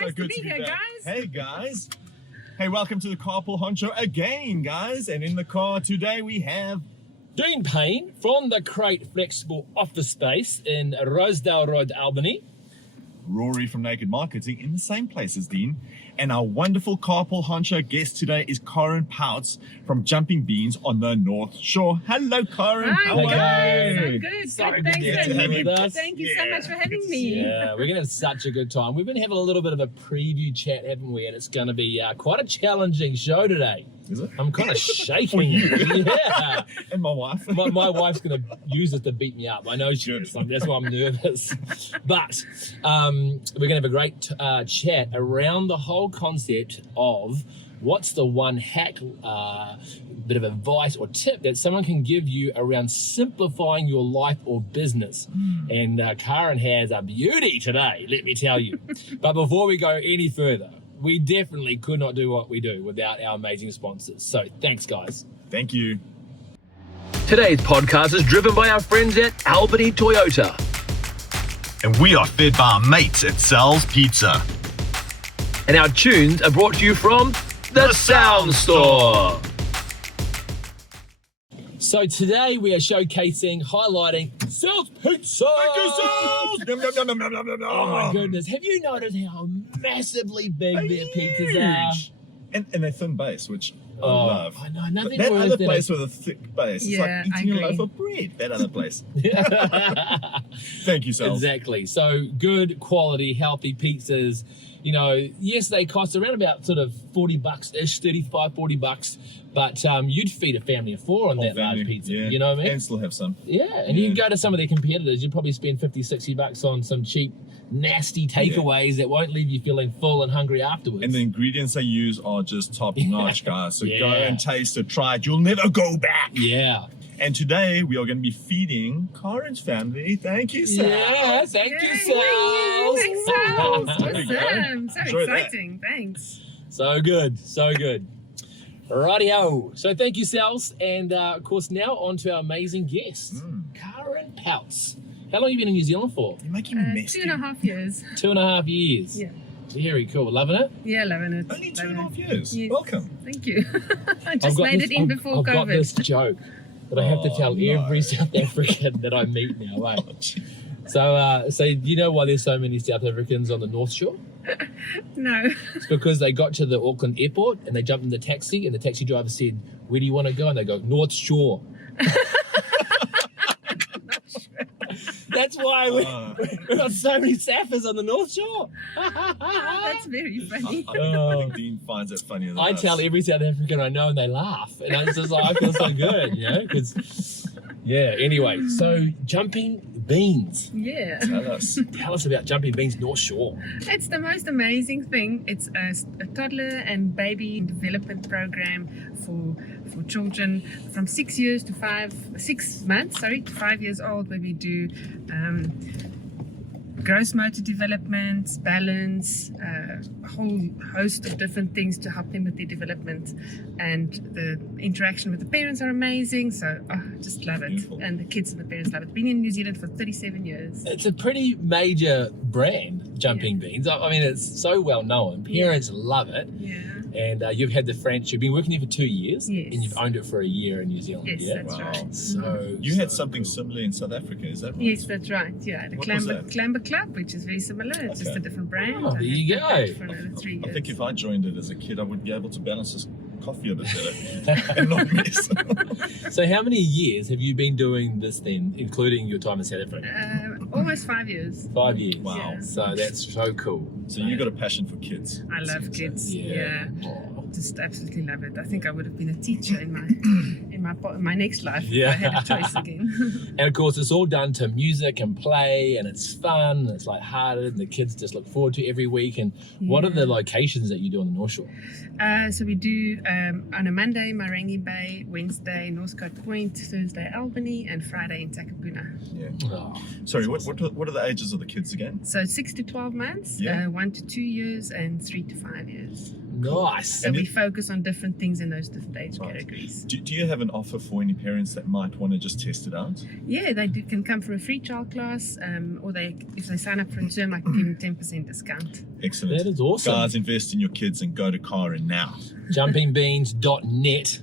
Nice So good to be here, back. guys. Hey guys. Hey, welcome to the Carpool Honcho again, guys. And in the car today we have Dean Payne from the Crate Flexible Office Space in Rosedale Road, Albany. Rory from Naked Marketing in the same place as Dean. And our wonderful Carpool Honcho guest today is Karin Pautz from Jumping Beans on the North Shore. Hello, Karin. Hi, How are guys. you? I'm good. So Good. good Thanks to for have you having with me. us. Thank you so much for having me. Yeah, we're going to have such a good time. We've been having a little bit of a preview chat, haven't we? And it's going to be quite a challenging show today. Is it? I'm kind of shaking. Yeah. And my wife. My wife's going to use it to beat me up. I know she is. That's why I'm nervous. But we're going to have a great chat around the whole concept of what's the one hack, bit of advice or tip that someone can give you around simplifying your life or business. And Karin has a beauty today, let me tell you. But before we go any further, we definitely could not do what we do without our amazing sponsors. So thanks, guys. Thank you. Today's podcast is driven by our friends at Albany Toyota. And we are fed by our mates at Sal's Pizza. And our tunes are brought to you from The Sound Store. So today we are showcasing, highlighting Sal's Pizza. Oh my goodness. Have you noticed how massively big their pizzas are? And they're thin base, which I love. I know, nothing That worse other than place with a thick base. Yeah, it's I like eating a agree. loaf of bread. That other place. Thank you, Sal. Exactly. So good quality, healthy pizzas. You know, yes, they cost around about sort of 40 bucks-ish, 35, 40 bucks. But you'd feed a family of four on that large pizza. Yeah. You know what I mean? And still have some. Yeah, and you can go to some of their competitors, you'd probably spend 50, 60 bucks on some cheap, nasty takeaways that won't leave you feeling full and hungry afterwards. And the ingredients they use are just top notch, guys. So Yeah. go and taste it, try it. You'll never go back. Yeah. And today we are going to be feeding Karin's family. Thank you, Sal. Yeah, thank you, Yay, Sal. Thanks, Sal. There you go. Awesome. So Enjoy that. exciting. Thanks. So good, so good. Rightio. So thank you, Sals. And of course, now on to our amazing guest, Karin Pautz. How long have you been in New Zealand for? You're making me messy. 2.5 years. 2.5 years. Yeah. Very cool. Loving it? Yeah, loving it. Only Loving 2.5 it. years. Yes. Welcome. Thank you. I just made it in before I've got this COVID. joke that I have to tell no. every South African that I meet now. Oh, Right? gee. So do you know why there's so many South Africans on the North Shore? No. It's because they got to the Auckland airport and they jumped in the taxi and the taxi driver said, "Where do you want to go?" And they go, "North Shore." That's why we've got so many Saffers on the North Shore. That's very funny. I think Dean finds it funnier than I us. tell every South African I know and they laugh. And it's just like, I feel so good, you know? Because, yeah, anyway. So, Jumping Beans. Yeah. Tell us. Tell us about Jumping Beans North Shore. It's the most amazing thing. It's a toddler and baby development program for children from 6 years to 6 months, to 5 years old, where we do gross motor development, balance, a whole host of different things to help them with their development. And the interaction with the parents are amazing, so I just love it. Beautiful. And the kids and the parents love it. Been in New Zealand for 37 years. It's a pretty major brand, Jumping Beans. I mean, it's so well known. Parents love it. Yeah. And you've had the franchise. You've been working here for 2 years. Yes. And you've owned it for a year in New Zealand. Yes, yeah? that's Wow. right. So You had so something cool. similar in South Africa, is that right? Yes, that's right. Yeah, the What was Clamber, that? Clamber Club, which is very similar. It's just Okay. a different brand. Oh, I there had you that go. For another 3 years. I think if I joined it as a kid, I would be able to balance this coffee a bit better and not miss. So how many years have you been doing this then, including your time in South Africa? Almost 5 years. 5 years. Wow. Yeah. So that's so cool. So you got a passion for kids. I love Seems kids. like. Yeah. Oh. Just absolutely love it. I think I would have been a teacher in my next life Yeah. if I had a choice again. And of course, it's all done to music and play, and it's fun, and it's lighthearted, and the kids just look forward to every week. And what are the locations that you do on the North Shore? So we do on a Monday, Marangi Bay, Wednesday, Northcote Point, Thursday, Albany, and Friday in Takapuna. Yeah. Oh, Sorry, what are the ages of the kids again? So 6 to 12 months, Yeah. 1 to 2 years, and 3 to 5 years. Nice. So we focus on different things in those different age categories. Do you have an offer for any parents that might want to just test it out? Yeah, they can come for a free child class, or if they sign up for a term, I can give them 10% discount. Excellent. That is awesome. Guys, invest in your kids and go to Karin now. Jumpingbeans.net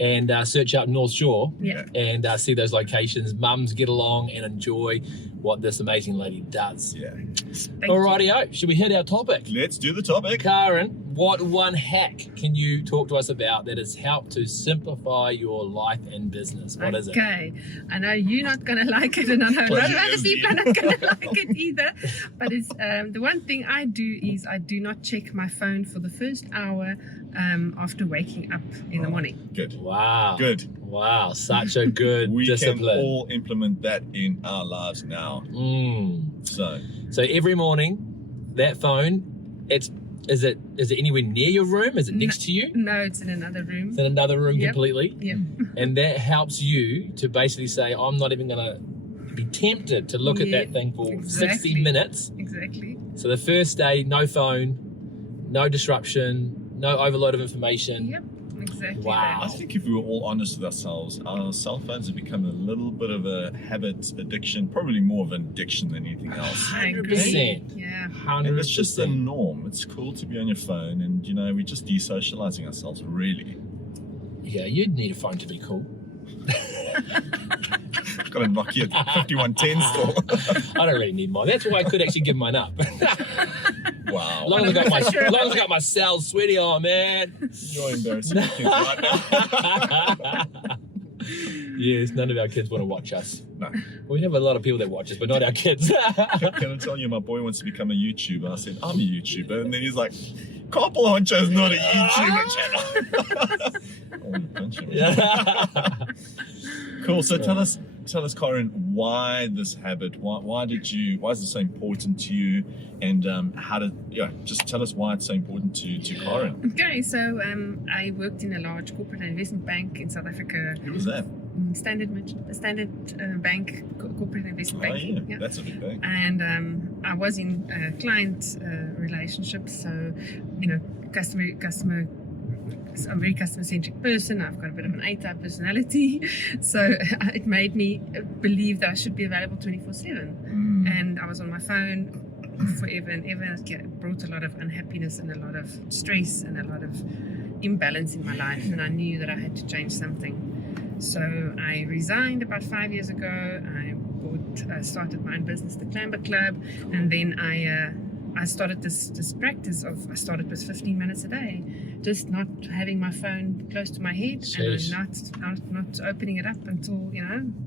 and search out North Shore Yeah. and see those locations. Mums, get along and enjoy what this amazing lady does. Yeah. Thank you. Alrighty-o, should we hit our topic? Let's do the topic. Karin, what one hack can you talk to us about that has helped to simplify your life and business? What is it? Okay, I know you're not going to like it, and I know a lot of other people are not going to like it either. But it's the one thing I do is I do not check my phone for the first hour after waking up in the morning. Good. Wow. Good. Wow, such a good We discipline. can all implement that in our lives now. So every morning, that phone, is it anywhere near your room? Is it next to you? No, it's in another room. It's in another room Yep. completely? Yep. And that helps you to basically say, I'm not even going to be tempted to look at Yeah, that thing for 60 exactly. minutes. Exactly. So the first day, no phone, no disruption, no overload of information. Yep. Exactly. Wow. I think if we were all honest with ourselves, our cell phones have become a little bit of a habit addiction, probably more of an addiction than anything else. I agree. 100%. Yeah. 100%. And it's just the norm. It's cool to be on your phone, and we're just desocializing ourselves, really. Yeah, you'd need a phone to be cool. I've got a Nokia 5110 still. I don't really need mine. That's why I could actually give mine up. Wow. As long as I got my cells sweaty on, man. You're embarrassing your kids right now. Yes, none of our kids want to watch us. No. We have a lot of people that watch us, but not our kids. Can I tell you, my boy wants to become a YouTuber. I said, I'm a YouTuber. And then he's like, CARPOOL HONCHO is not a YouTuber channel. I want to punch him. Cool. So tell us, Karin, why this habit? Why is it so important to you? And just tell us why it's so important to Karin. Okay, so I worked in a large corporate investment bank in South Africa. Who was that? Standard Bank, corporate investment Oh, banking. yeah. That's a big bank. And I was in client relationships, so customer. I'm a very customer-centric person. I've got a bit of an A-type personality, so it made me believe that I should be available 24/7. And I was on my phone forever and ever. It brought a lot of unhappiness and a lot of stress and a lot of imbalance in my life, and I knew that I had to change something. So I resigned about 5 years ago. I started my own business, the Clamber Club, and then I started this practice of, I started with 15 minutes a day, just not having my phone close to my head. Jeez. And not opening it up until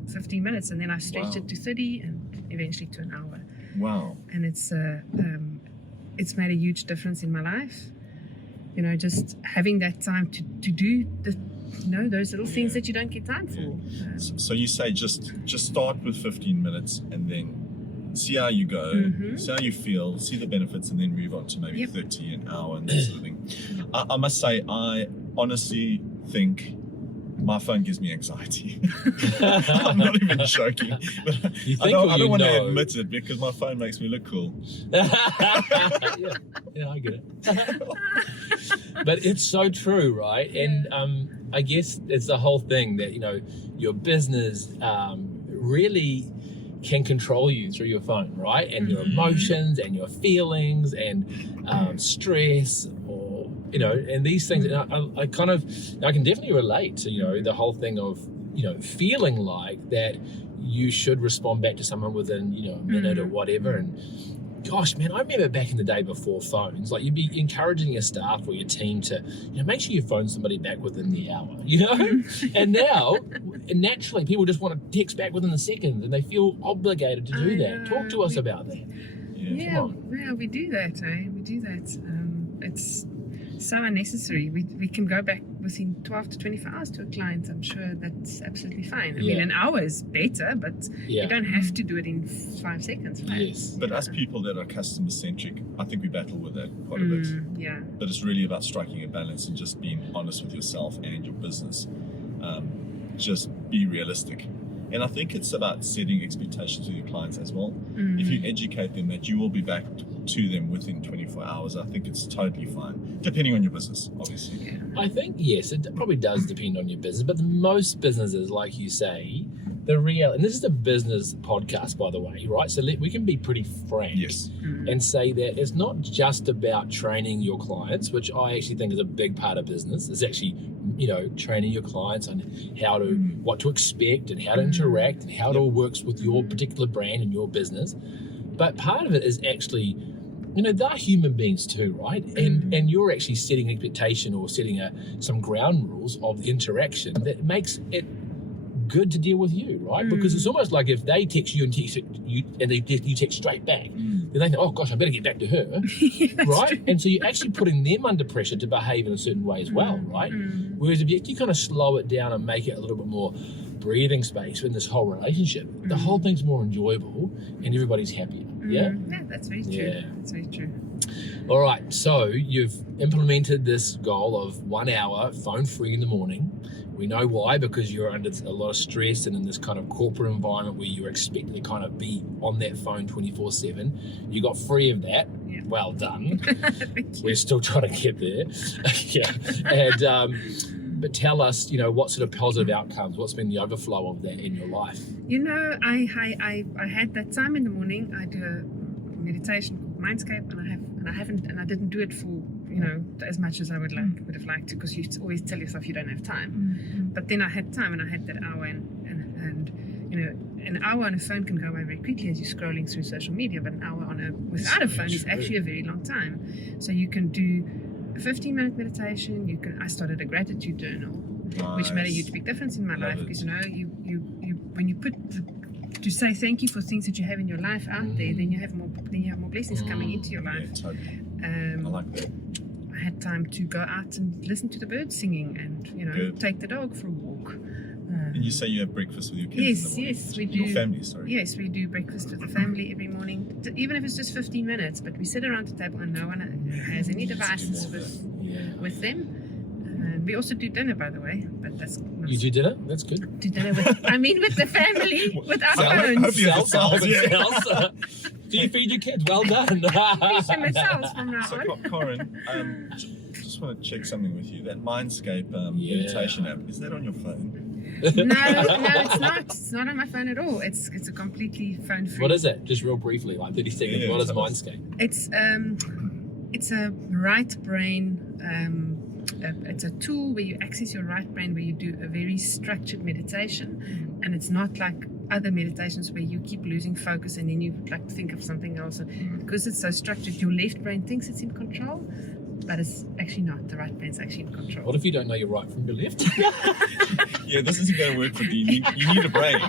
15 minutes, and then I stretched Wow. it to 30 and eventually to an hour. Wow. And it's made a huge difference in my life. Just having that time to do those little things that you don't get time for. So you say just start with 15 minutes and then see how you go, see how you feel, see the benefits, and then move on to maybe 30 an hour and that sort of thing. I must say, I honestly think my phone gives me anxiety. I'm not even joking. You I think don't want to admit it because my phone makes me look cool. Yeah, I get it. But it's so true, right? And I guess it's the whole thing that your business really can control you through your phone, right? And your emotions and your feelings and stress, or and these things. And I can definitely relate to the whole thing of feeling like that you should respond back to someone within a minute or whatever. And gosh, man, I remember back in the day before phones, like you'd be encouraging your staff or your team to make sure you phone somebody back within the hour, and now naturally people just want to text back within the seconds and they feel obligated to do that. Talk to us about that. Yeah, we do that, we do that. It's so unnecessary. We can go back within 12 to 24 hours to a client. I'm sure that's absolutely fine. I mean, an hour is better, but you don't have to do it in 5 seconds, right? Yes. But as people that are customer centric, I think we battle with that quite a bit. Yeah. But it's really about striking a balance and just being honest with yourself and your business. Just be realistic. And I think it's about setting expectations with your clients as well. If you educate them that you will be back to them within 24 hours, I think it's totally fine, depending on your business, obviously. Yeah. I think, yes, it probably does depend on your business, but most businesses, like you say, the real, and this is a business podcast, by the way, right? So we can be pretty frank Yes. and say that it's not just about training your clients, which I actually think is a big part of business. It's actually, training your clients on how to, what to expect and how to interact and how it all works with your particular brand and your business. But part of it is actually, they're human beings too, right? And you're actually setting an expectation or setting some ground rules of the interaction that makes it good to deal with you, right? Because it's almost like if they text you and you text straight back, then they think, oh gosh, I better get back to her, right? True. And so you're actually putting them under pressure to behave in a certain way as well, right? Whereas if you kind of slow it down and make it a little bit more breathing space in this whole relationship, the whole thing's more enjoyable and everybody's happier. Yeah, that's very true. Yeah. That's very true. All right, so you've implemented this goal of 1 hour phone free in the morning. We know why, because you're under a lot of stress and in this kind of corporate environment where you're expected to kind of be on that phone 24/7. You got free of that. Yeah. Well done. We're still trying to get there. Yeah. And but tell us, what sort of positive outcomes? What's been the overflow of that in your life? I had that time in the morning. I do a meditation called Mindscape, and I didn't do it for as much as I would have liked to, because you always tell yourself you don't have time. But then I had time, and I had that hour, and an hour on a phone can go by very quickly as you're scrolling through social media, but an hour without a phone is actually a very long time. So you can do a 15-minute meditation. I started a gratitude journal, which made a huge big difference in my life, because you when you put to say thank you for things that you have in your life out there, then you have more blessings coming into your life. Yeah, totally. I like that. I had time to go out and listen to the birds singing, and take the dog for a walk. And you say you have breakfast with your kids in the morning? Yes, we do. Your family, sorry. Yes, we do breakfast with the family every morning, even if it's just 15 minutes. But we sit around the table and no one has any devices with them. And we also do dinner, by the way. But that's not. You do dinner? That's good. Do dinner with the family, with our phones. Do you feed your kids? Well done. From now so, on. Corin, just want to check something with you. That Mindscape meditation app, is that on your phone? No, it's not. It's not on my phone at all. It's a completely phone free. What is it? Just real briefly, like 30 seconds. Yeah, what is Mindscape? It's a right brain. It's a tool where you access your right brain, where you do a very structured meditation, and it's not like other meditations where you keep losing focus and then you think of something else. Because it's so structured, your left brain thinks it's in control, but it's actually not. The right brain's actually in control. What if you don't know your right from your left? Yeah, this isn't going to work for Dean. You need a brain.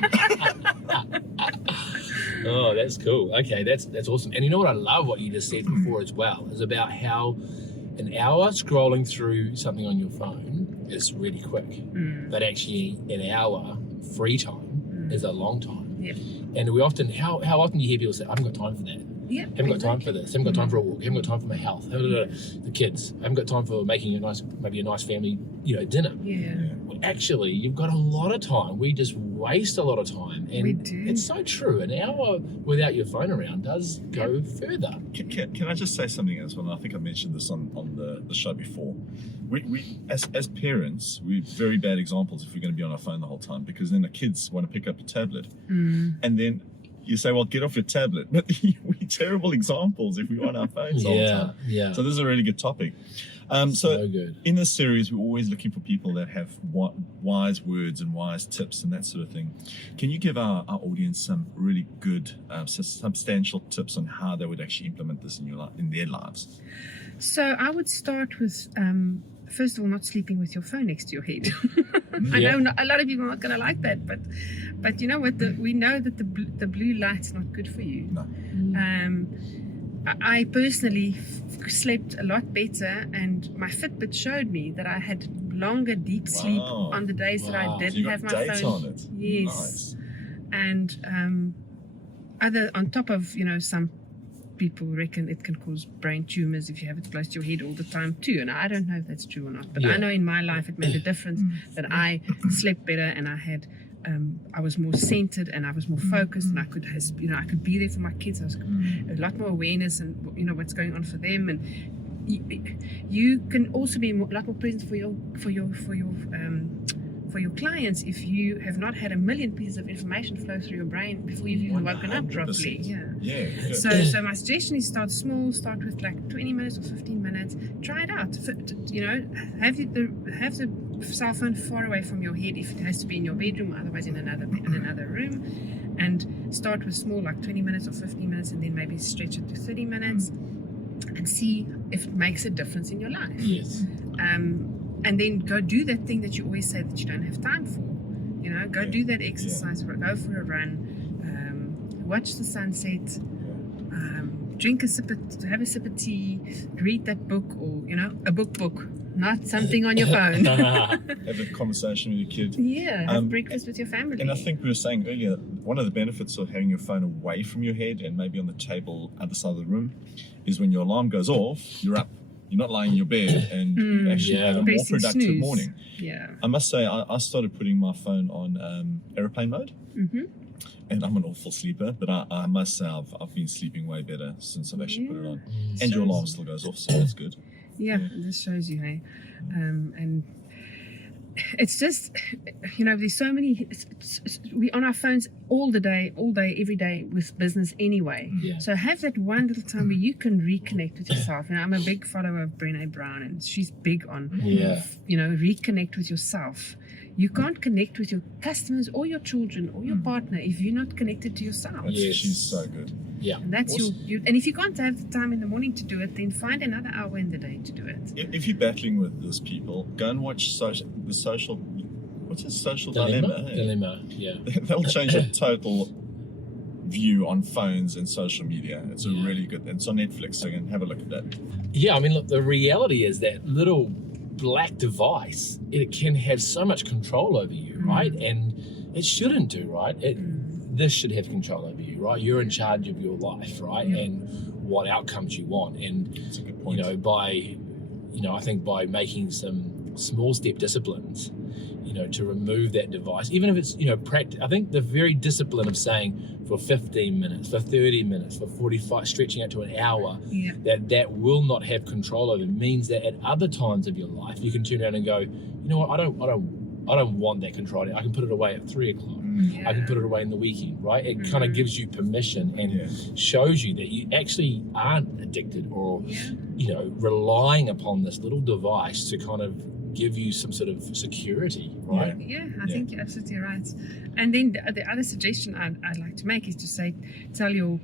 Oh, that's cool. Okay, that's awesome. And you know what I love what you just said before as well, is about how an hour scrolling through something on your phone is really quick, but actually an hour free time is a long time. Yeah. And we often, how often do you hear people say, I haven't got time for that. Yeah, haven't got time for this. Haven't got time for a walk. Haven't got time for my health. The kids. Haven't got time for making maybe a nice family, dinner. Yeah. Well, actually, you've got a lot of time. We just waste a lot of time, and we do. It's so true. An hour without your phone around does go further. Can I just say something else? Well, I think I mentioned this on the show before. We as parents, we're very bad examples if we're going to be on our phone the whole time, because then the kids want to pick up a tablet, and then you say, well, get off your tablet. But we're terrible examples if we're on our phones all the time. Yeah. So this is a really good topic. So good. In this series, we're always looking for people that have wise words and wise tips and that sort of thing. Can you give our audience some really good, substantial tips on how they would actually implement this in their lives? So I would start with, first of all, not sleeping with your phone next to your head. I know a lot of people are not going to like that, but you know what? We know that the blue light's not good for you. No. I personally slept a lot better, and my Fitbit showed me that I had longer deep sleep on the days that I didn't have my phone. On it. Yes. Nice. And on top of, some people reckon it can cause brain tumors if you have it close to your head all the time too, and I don't know if that's true or not, but I know in my life it made a difference that I slept better and I had I was more centered and I was more focused, and I could be there for my kids. I was a lot more awareness and what's going on for them, and you can also be a lot more present for your clients if you have not had a million pieces of information flow through your brain before you've even woken up properly. Yeah. So my suggestion is start small. Start with like 20 minutes or 15 minutes. Try it out. Have the cell phone far away from your head if it has to be in your bedroom, otherwise in another room, and start with small, like 20 minutes or 15 minutes, and then maybe stretch it to 30 minutes, and see if it makes a difference in your life. Yes. And then go do that thing that you always say that you don't have time for. Go do that exercise, go for a run, watch the sunset, have a sip of tea, read that book, or a book, not something on your phone. Have a conversation with your kid. Have breakfast with your family. And I think we were saying earlier, one of the benefits of having your phone away from your head and maybe on the table other side of the room is when your alarm goes off, you're up. You're not lying in your bed, and you actually have a more productive snooze. Morning. Yeah. I must say, I started putting my phone on airplane mode, and I'm an awful sleeper, but I must say I've been sleeping way better since I've actually put it on. And your alarm still goes off, so that's good. Yeah, this shows you, hey, and it's just there's so many. We on our phones all day, every day with business anyway. Yeah. So have that one little time where you can reconnect with yourself. I'm a big follower of Brené Brown, and she's big on reconnect with yourself. You can't connect with your customers or your children or your partner if you're not connected to yourself. She's so good. Yeah. And that's your and if you can't have the time in the morning to do it, then find another hour in the day to do it. If you're battling with those people, go and watch Social Dilemma. Dilemma, yeah. That'll change your total view on phones and social media. It's a really good. It's on Netflix, so you can have a look at that. Yeah, I mean, look, the reality is that little black device, it can have so much control over you, right? And it shouldn't do, right? This should have control over you, right? You're in charge of your life, right? And what outcomes you want. And that's a good point. I think by making some small step disciplines, to remove that device, even if it's, I think the very discipline of saying for 15 minutes, for 30 minutes, for 45, stretching out to an hour, that will not have control over means that at other times of your life, you can turn around and go, you know what, I don't want that control. I can put it away at 3 o'clock. I can put it away in the weekend, right? It kind of gives you permission and shows you that you actually aren't addicted or, relying upon this little device to kind of give you some sort of security, right? I think you're absolutely right. And then the other suggestion I'd like to make is to tell your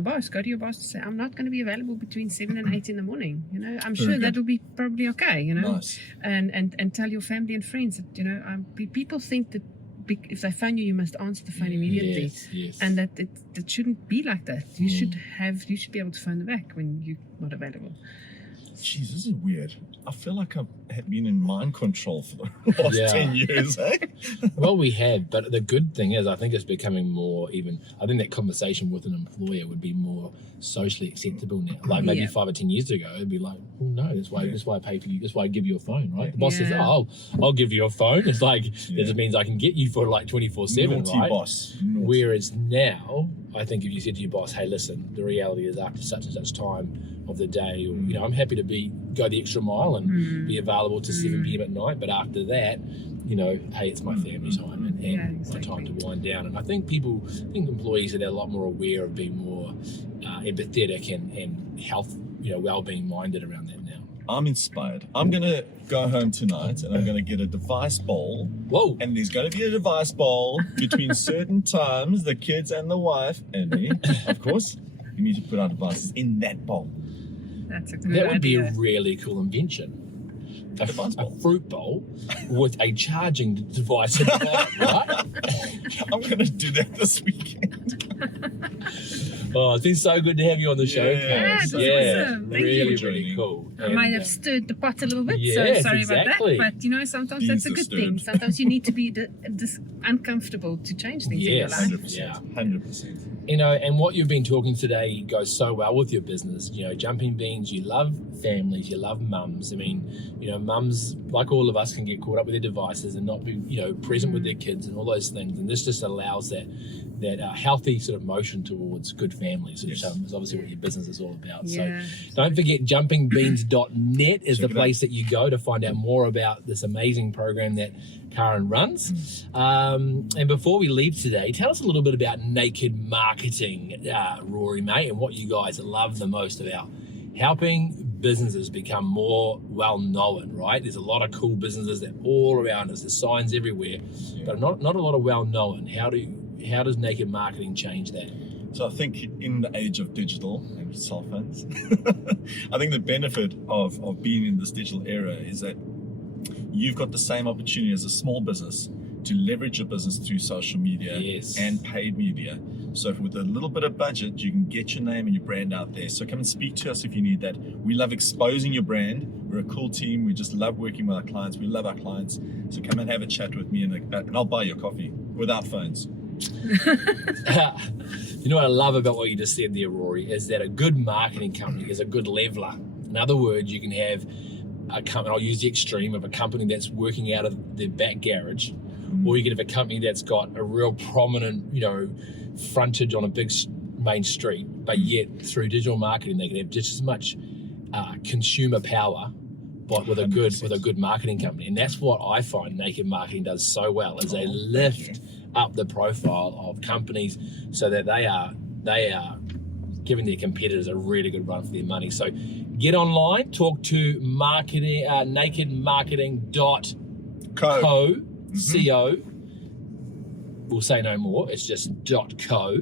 boss, go to your boss and say, I'm not going to be available between 7 and 8 in the morning. I'm sure that'll be probably okay. Nice. And tell your family and friends that people think that if they phone you, you must answer the phone immediately. Yes. And that it shouldn't be like that. You should be able to phone them back when you're not available. Jeez, this is weird. I feel like I've been in mind control for the last 10 years, eh? Well, we have, but the good thing is I think it's becoming more even, I think that conversation with an employer would be more socially acceptable now. Like maybe 5 or 10 years ago, it'd be like, well, no, that's why I pay for you, that's why I give you a phone, right? The boss says, oh, I'll give you a phone. It's like, that just means I can get you for like 24/7, right? Boss. Whereas now, I think if you said to your boss, hey, listen, the reality is after such and such time of the day, or, I'm happy to go the extra mile and be available to 7 p.m. at night, but after that, hey, it's my family time and my time to wind down. And I think employees are a lot more aware of being more empathetic and health, well-being minded around that now. I'm inspired. I'm going to go home tonight and I'm going to get a device bowl. Whoa. And there's going to be a device bowl between certain times, the kids and the wife and me. Of course, we need to put our devices in that bowl. That's a good That would be idea. a really cool invention. A fruit bowl with a charging device in the bottom, right? I'm going to do that this weekend. Oh, it's been so good to have you on the show, Yeah, Karin. it was awesome. Thank really, you. really cool. I might have stirred the pot a little bit, so Yes, sorry exactly. about that. But sometimes Beans that's a are good stirred. thing. Sometimes you need to be uncomfortable to change things in your Yes. life. 100%. 100%. You know, and what you've been talking today goes so well with your business. You know, Jumping Beans, you love families, you love mums. I mean, you know, mums, like all of us, can get caught up with their devices and not be, you know, present with their kids and all those things. And this just allows that healthy sort of motion towards good families, which is obviously what your business is all about. Yeah. So don't forget, jumpingbeans.net is Check the it out. place that you go to find out more about this amazing program that Karin runs. And before we leave today, tell us a little bit about Naked Marketing, Rory, mate, and what you guys love the most about helping businesses become more well-known, right? There's a lot of cool businesses that all around us. There's signs everywhere, but not a lot of well-known. How does Naked Marketing change that? So I think in the age of digital and cell phones, I think the benefit of being in this digital era is that you've got the same opportunity as a small business to leverage your business through social media and paid media. So with a little bit of budget, you can get your name and your brand out there. So come and speak to us if you need that. We love exposing your brand. We're a cool team. We just love working with our clients. We love our clients. So come and have a chat with me and I'll buy your coffee without phones. You know what I love about what you just said there, Rory, is that a good marketing company is a good leveler. In other words, you can have a company, I'll use the extreme of a company that's working out of their back garage, or you can have a company that's got a real prominent, you know, frontage on a big main street, but yet through digital marketing they can have just as much consumer power, but with a good marketing company. And that's what I find Naked Marketing does so well, is they lift up the profile of companies so that they are giving their competitors a really good run for their money. So get online, talk to nakedmarketing.co. Co. We'll say no more, it's just .co.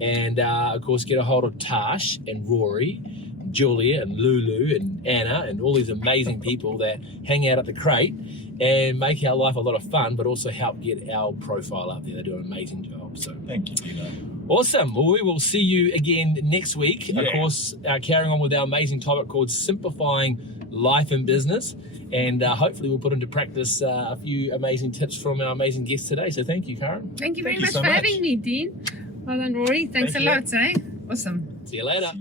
And of course get a hold of Tash and Rory, Julia and Lulu and Anna and all these amazing people that hang out at the crate and make our life a lot of fun, but also help get our profile up there. They do an amazing job. So thank you, Dino. Awesome. Well, we will see you again next week. Of course, carrying on with our amazing topic called Simplifying Life and Business. And hopefully we'll put into practice a few amazing tips from our amazing guests today. So thank you, Karin. Thank you very much for having me, Dean. Well done, Rory. Thanks a lot, eh? Awesome. See you later.